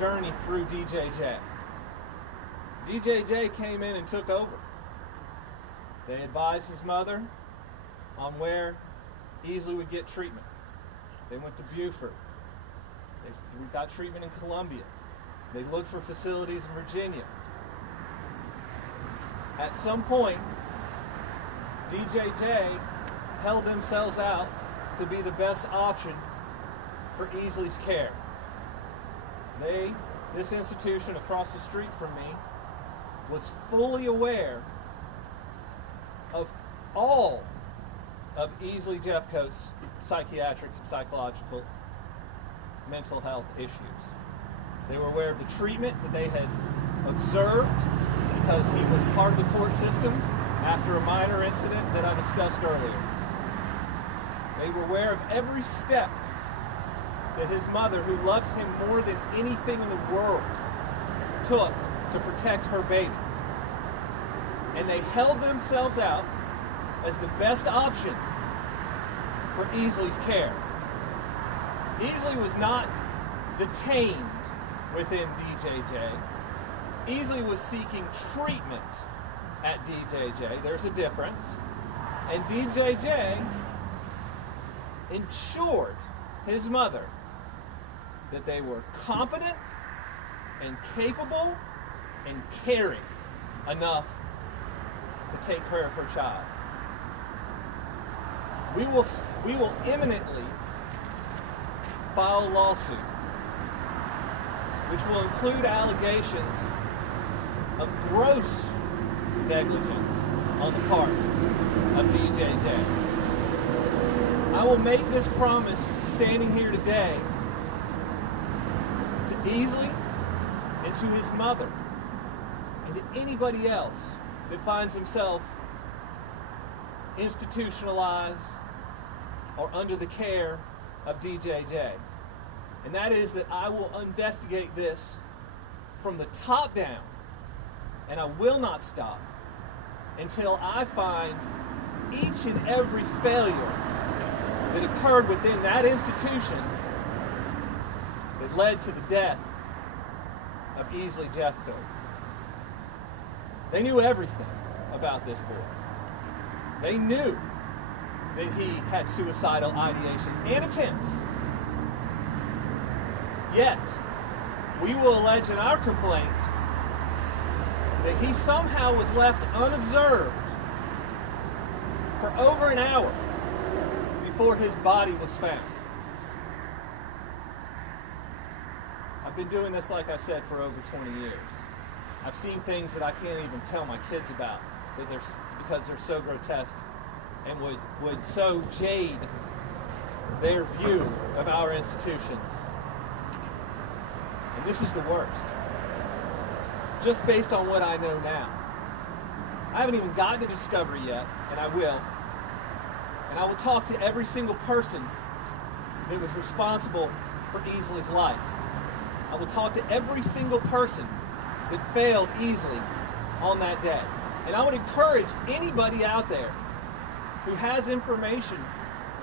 journey through DJJ. DJJ came in and took over. They advised his mother on where Easley would get treatment. They went to Buford. We got treatment in Columbia. They looked for facilities in Virginia. At some point, DJJ held themselves out to be the best option for Easley's care. This institution across the street from me, was fully aware of all of Easley Jeffcoat's psychiatric and psychological mental health issues. They were aware of the treatment that they had observed because he was part of the court system after a minor incident that I discussed earlier. They were aware of every step that his mother, who loved him more than anything in the world, took to protect her baby. And they held themselves out as the best option for Easley's care. Easley was not detained within DJJ. Easley was seeking treatment at DJJ. There's a difference. And DJJ ensured his mother that they were competent and capable and caring enough to take care of her child. We will imminently file a lawsuit which will include allegations of gross negligence on the part of DJJ. I will make this promise standing here today to Easley and to his mother and to anybody else that finds himself institutionalized or under the care of DJJ. And that is that I will investigate this from the top down, and I will not stop until I find each and every failure that occurred within that institution that led to the death of Easley Jeffcoat. They knew everything about this boy. They knew that he had suicidal ideation and attempts. Yet, we will allege in our complaint that he somehow was left unobserved for over an hour before his body was found. I've been doing this, like I said, for over 20 years. I've seen things that I can't even tell my kids about because they're so grotesque and would so jade their view of our institutions. And this is the worst. Just based on what I know now. I haven't even gotten to discovery yet, and I will. And I will talk to every single person that was responsible for Easley's life. I will talk to every single person that failed Easley on that day. And I would encourage anybody out there who has information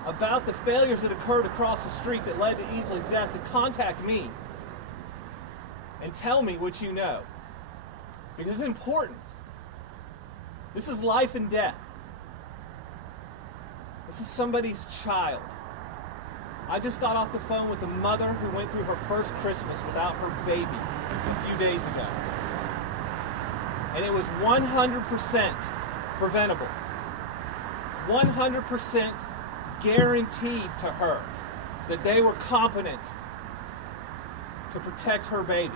about the failures that occurred across the street that led to Easley's death to contact me and tell me what you know. Because this is important. This is life and death. This is somebody's child. I just got off the phone with a mother who went through her first Christmas without her baby a few days ago. And it was 100% preventable. 100% guaranteed to her that they were competent to protect her baby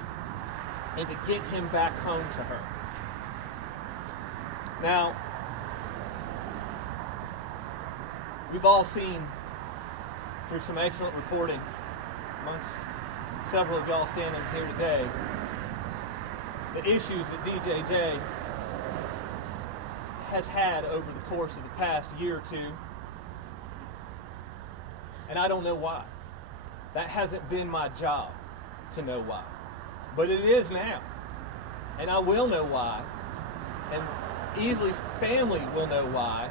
and to get him back home to her. Now, we've all seen through some excellent reporting amongst several of y'all standing here today the issues that DJJ has had over the course of the past year or two. And I don't know why. That hasn't been my job to know why. But it is now. And I will know why. And Easley's family will know why.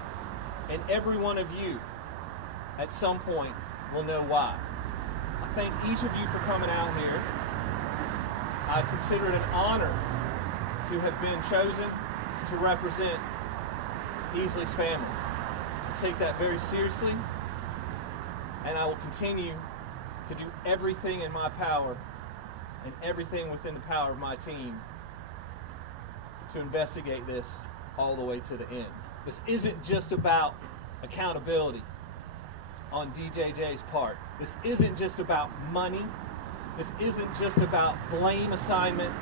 And every one of you at some point will know why. I thank each of you for coming out here I consider it an honor to have been chosen to represent Easley's family. I take that very seriously, and I will continue to do everything in my power and everything within the power of my team to investigate this all the way to the end. This isn't just about accountability on DJJ's part. This isn't just about money. This isn't just about blame assignment.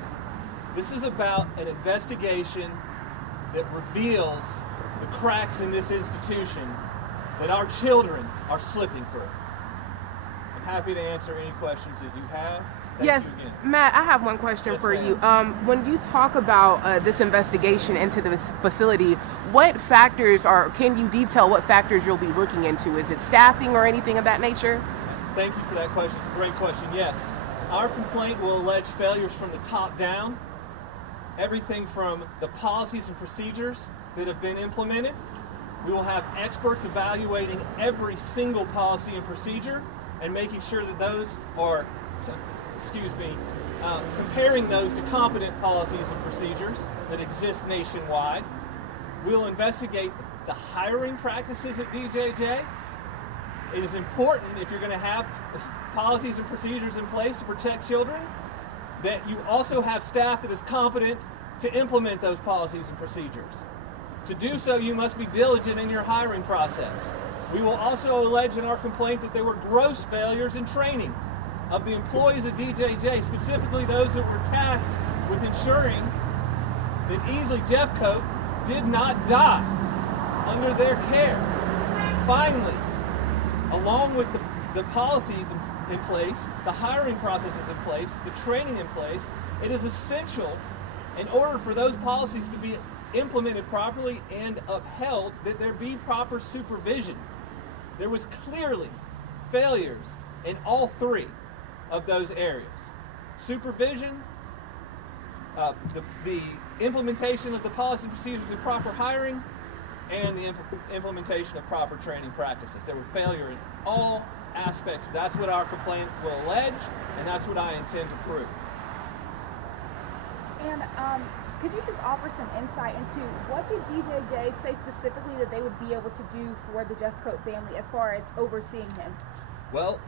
This is about an investigation that reveals the cracks in this institution that our children are slipping through. I'm happy to answer any questions that you have. Yes, Matt, I have one question for you. When you talk about this investigation into this facility, what factors can you detail what factors you'll be looking into? Is it staffing or anything of that nature? Thank you for that question. It's a great question. Yes. Our complaint will allege failures from the top down, everything from the policies and procedures that have been implemented. We will have experts evaluating every single policy and procedure and making sure that those are comparing those to competent policies and procedures that exist nationwide. We'll investigate the hiring practices at DJJ. It is important, if you're going to have policies and procedures in place to protect children, that you also have staff that is competent to implement those policies and procedures. To do so, you must be diligent in your hiring process. We will also allege in our complaint that there were gross failures in training of the employees at DJJ, specifically those that were tasked with ensuring that Easley Jeffcoat did not die under their care. Finally, along with the policies in place, the hiring processes in place, the training in place, it is essential in order for those policies to be implemented properly and upheld that there be proper supervision. There was clearly failures in all three of those areas. Supervision, the implementation of the policy and procedures through proper hiring, and the implementation of proper training practices. There were failure in all aspects. That's what our complaint will allege, and that's what I intend to prove. And could you just offer some insight into what did DJJ say specifically that they would be able to do for the Jeffcoat family as far as overseeing him? Well,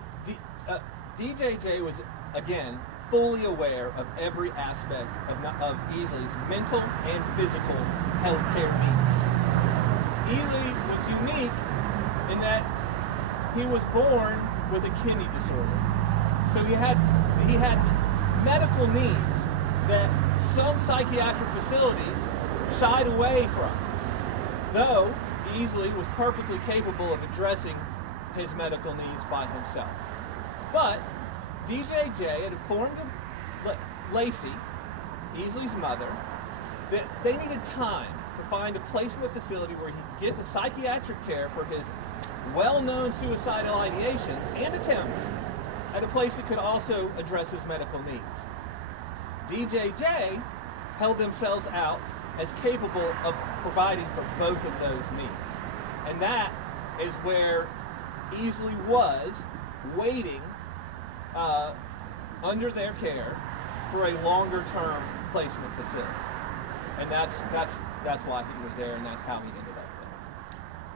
DJJ was, again, fully aware of every aspect of Easley's mental and physical health care needs. Easley was unique in that he was born with a kidney disorder. So he had medical needs that some psychiatric facilities shied away from, though Easley was perfectly capable of addressing his medical needs by himself. But DJJ had informed Lacey, Easley's mother, that they needed time to find a placement facility where he could get the psychiatric care for his well-known suicidal ideations and attempts at a place that could also address his medical needs. DJJ held themselves out as capable of providing for both of those needs. And that is where Easley was waiting under their care for a longer-term placement facility. And that's why he was there, and that's how he ended up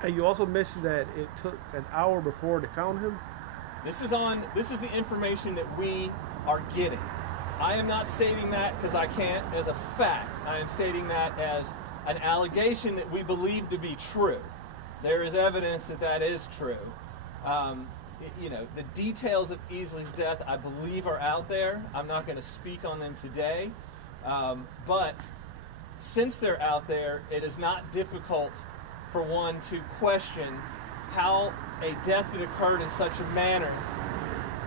there. And you also mentioned that it took an hour before they found him? This is the information that we are getting. I am not stating that because I can't as a fact. I am stating that as an allegation that we believe to be true. There is evidence that that is true. The details of Easley's death, I believe, are out there. I'm not going to speak on them today. But since they're out there, it is not difficult for one to question how a death that occurred in such a manner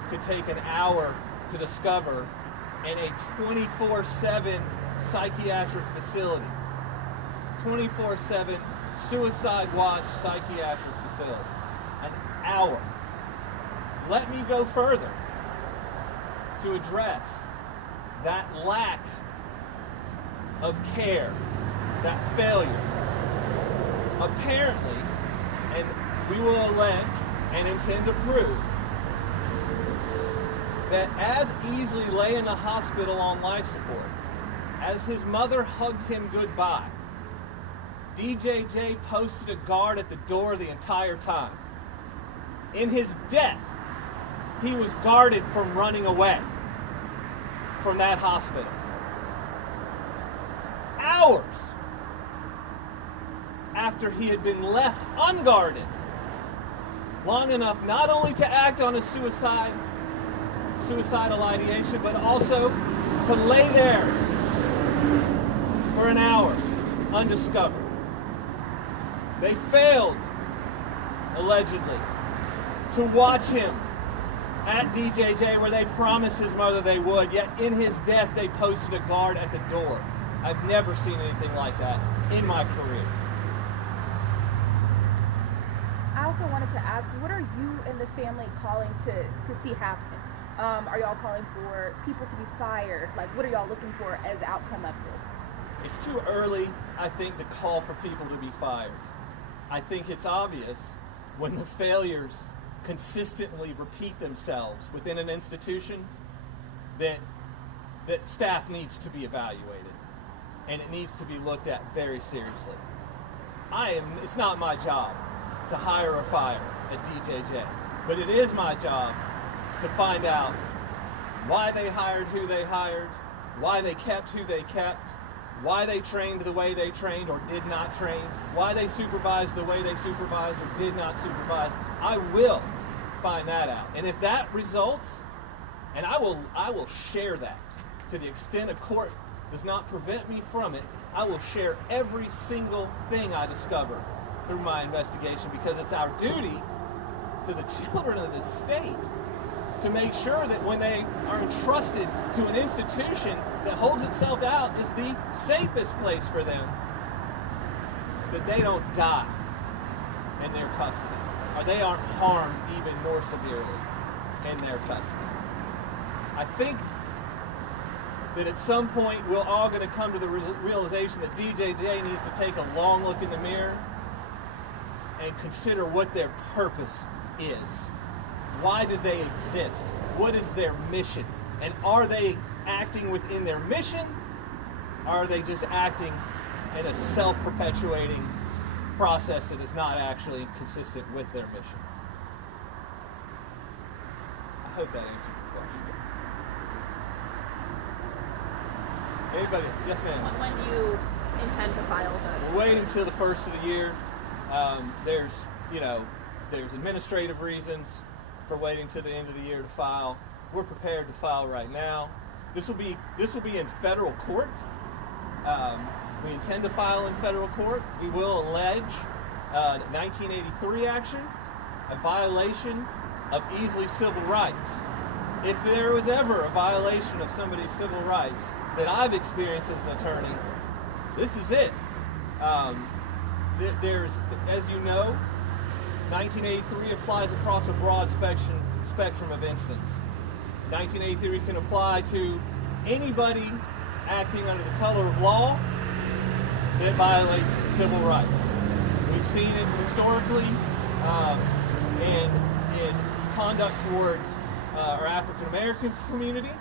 could take an hour to discover in a 24/7 psychiatric facility. 24/7 suicide watch psychiatric facility. An hour. Let me go further to address that lack of care, that failure. Apparently, and we will allege and intend to prove, that as Easley lay in the hospital on life support, as his mother hugged him goodbye, DJJ posted a guard at the door the entire time. In his death, he was guarded from running away from that hospital. Hours after he had been left unguarded long enough not only to act on a suicidal ideation, but also to lay there for an hour undiscovered. They failed, allegedly, to watch him at DJJ where they promised his mother they would, yet in his death they posted a guard at the door. I've never seen anything like that in my career. I also wanted to ask, what are you and the family calling to see happen? Are y'all calling for people to be fired? Like, what are y'all looking for as outcome of this? It's too early, I think, to call for people to be fired. I think it's obvious when the failures consistently repeat themselves within an institution that staff needs to be evaluated and it needs to be looked at very seriously. It's not my job to hire or fire at DJJ, but it is my job to find out why they hired who they hired, why they kept who they kept, why they trained the way they trained or did not train, why they supervised the way they supervised or did not supervise. I will find that out. And if that results, and I will share that to the extent a court does not prevent me from it, I will share every single thing I discover through my investigation, because it's our duty to the children of this state to make sure that when they are entrusted to an institution that holds itself out as the safest place for them, that they don't die in their custody, or they aren't harmed even more severely in their custody. I think that at some point we're all going to come to the realization that DJJ needs to take a long look in the mirror and consider what their purpose is. Why do they exist? What is their mission? And are they acting within their mission? Or are they just acting in a self-perpetuating process that is not actually consistent with their mission? I hope that answered your question. Anybody else? Yes, ma'am. When do you intend to file the? We're waiting until the first of the year. There's administrative reasons for waiting to the end of the year to file. We're prepared to file right now. This will be in federal court. We intend to file in federal court. We will allege 1983 action, a violation of Easley's civil rights. If there was ever a violation of somebody's civil rights that I've experienced as an attorney, this is it. There's, as you know, 1983 applies across a broad spectrum of incidents. 1983 can apply to anybody acting under the color of law that violates civil rights. We've seen it historically in conduct towards our African American community.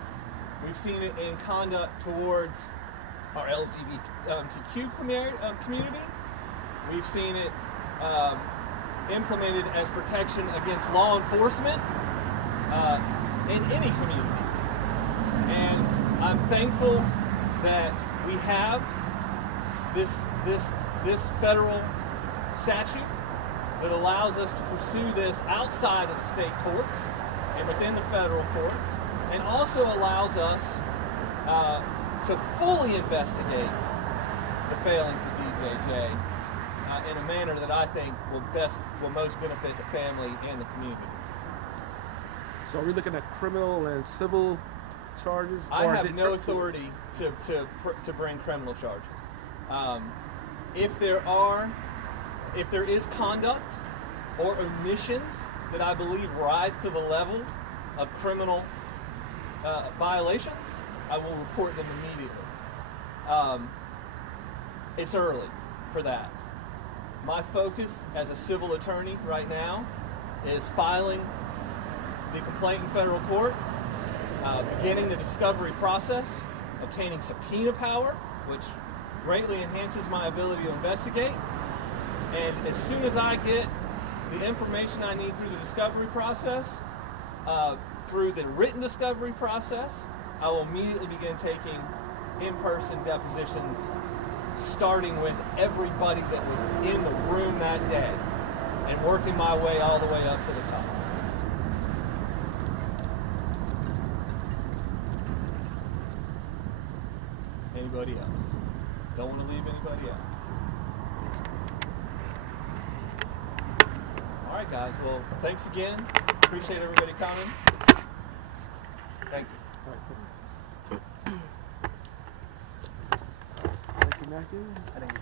We've seen it in conduct towards our LGBTQ community. We've seen it implemented as protection against law enforcement in any community. And I'm thankful that we have this federal statute that allows us to pursue this outside of the state courts and within the federal courts, and also allows us to fully investigate the failings of DJJ in a manner that I think will most benefit the family and the community. So are we looking at criminal and civil charges? I have no authority to bring criminal charges. If there is conduct or omissions that I believe rise to the level of criminal violations, I will report them immediately. It's early for that. My focus as a civil attorney right now is filing the complaint in federal court beginning the discovery process, obtaining subpoena power, which greatly enhances my ability to investigate. And as soon as I get the information I need through the discovery process, through the written discovery process, I will immediately begin taking in-person depositions, starting with everybody that was in the room that day and working my way all the way up to the top. Anybody else? Don't want to leave anybody out. All right, guys. Well, thanks again. Appreciate everybody coming. Thank you. All right, thank you, Matthew. I think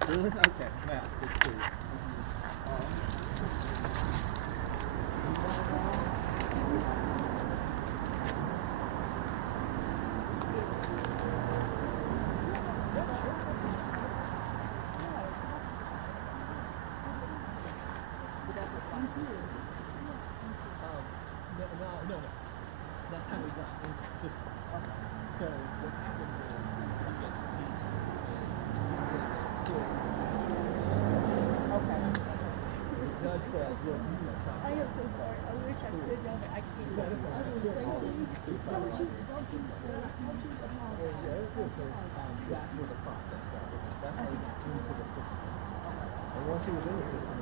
it's really okay. Matt, let's see. No. That's how we got into the system. So what happened was we get the judge says, look, you can try. I am so sorry. I wish I could know that I can't. Yeah, it's good. So that's where the process started. That's how we got into the system. And once he was in the system,